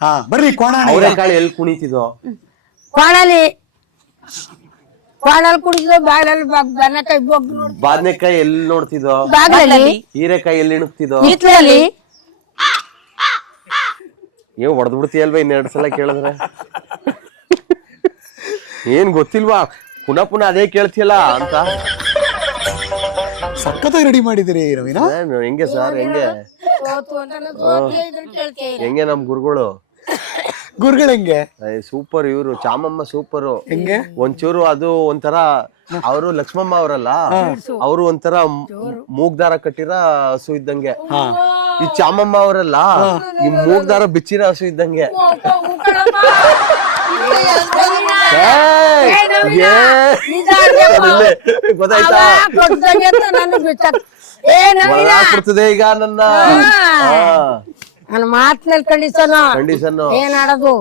ಹಾ ಬರ್ರಿ ಕೋಣ ಅವರೆಕಾಳು ಎಲ್ಲಿ ಕುಣಿತಿದೋ ಕೋಣಲಿ. ಕೋಣಲ್ಲಿ ಕುಡಿದ್ರು ಬಾಳಲ್ಲಿ ಬದನೆಕಾಯಿ ನೋಡಿ ಬಾದ್ನೆಕಾಯಿ ಎಲ್ಲಿ ನೋಡ್ತಿದೋ ಬಾಗ್ಲಲ್ಲಿ. ಹೀರೆಕಾಯಿ ಎಲ್ಲಿ ಇಣುಕ್ತಿದೋ ಹಿತ್ಲಲ್ಲಿ. ಏ ಹೊಡೆದ್ ಬಿಡ್ತೀಯಲ್ವಾ ಇನ್ನೆರಡು ಸಲ ಕೇಳಿದ್ರೆ? ಏನ್ ಗೊತ್ತಿಲ್ವಾ? ಪುನಃ ಪುನಃ ಅದೇ ಕೇಳ್ತಿಯಲ್ಲ ಅಂತ. ಸಖತ್ತಾಗಿ ರೆಡಿ ಮಾಡಿದಿರಿ ರವೀನಾ. ಏನ್ ಹೆಂಗೆ ಸರ್ ಹೆಂಗೆ? ಅಂತ ನಾನು ಇದ್ರು ಹೆಂಗೆ ನಮ್ ಗುರುಗಳು? ಗುರುಗಳು ಹೆಂಗೆ? ಸೂಪರ್ ಇವ್ರು ಚಾಮಮ್ಮ ಸೂಪರು ಹೆಂಗೆ? ಒಂಚೂರು ಅದು ಒಂಥರ ಅವರು ಲಕ್ಷ್ಮಮ್ಮ ಅವರಲ್ಲ ಅವರು ಒಂಥರ ಮೂಗ್ದಾರ ಕಟ್ಟಿರ ಹಸು ಇದ್ದಂಗೆ. ಈ ಚಾಮಮ್ಮ ಅವರಲ್ಲ ಈ ಮೂಗ್ದಾರ ಬಿಚ್ಚಿರ ಹಸು ಇದ್ದಂಗೆ. ಗೊತ್ತಾಯ್ತಾ? ಒಳಗಾಕ್ಬಿಡ್ತದೆ ಈಗ ನನ್ನ. ನನ್ನ ಮಾತಿನಲ್ಲಿ ಕಂಡೀಷನ್ ಕಂಡೀಷನ್ ಏನ್ ಆಡೋದು?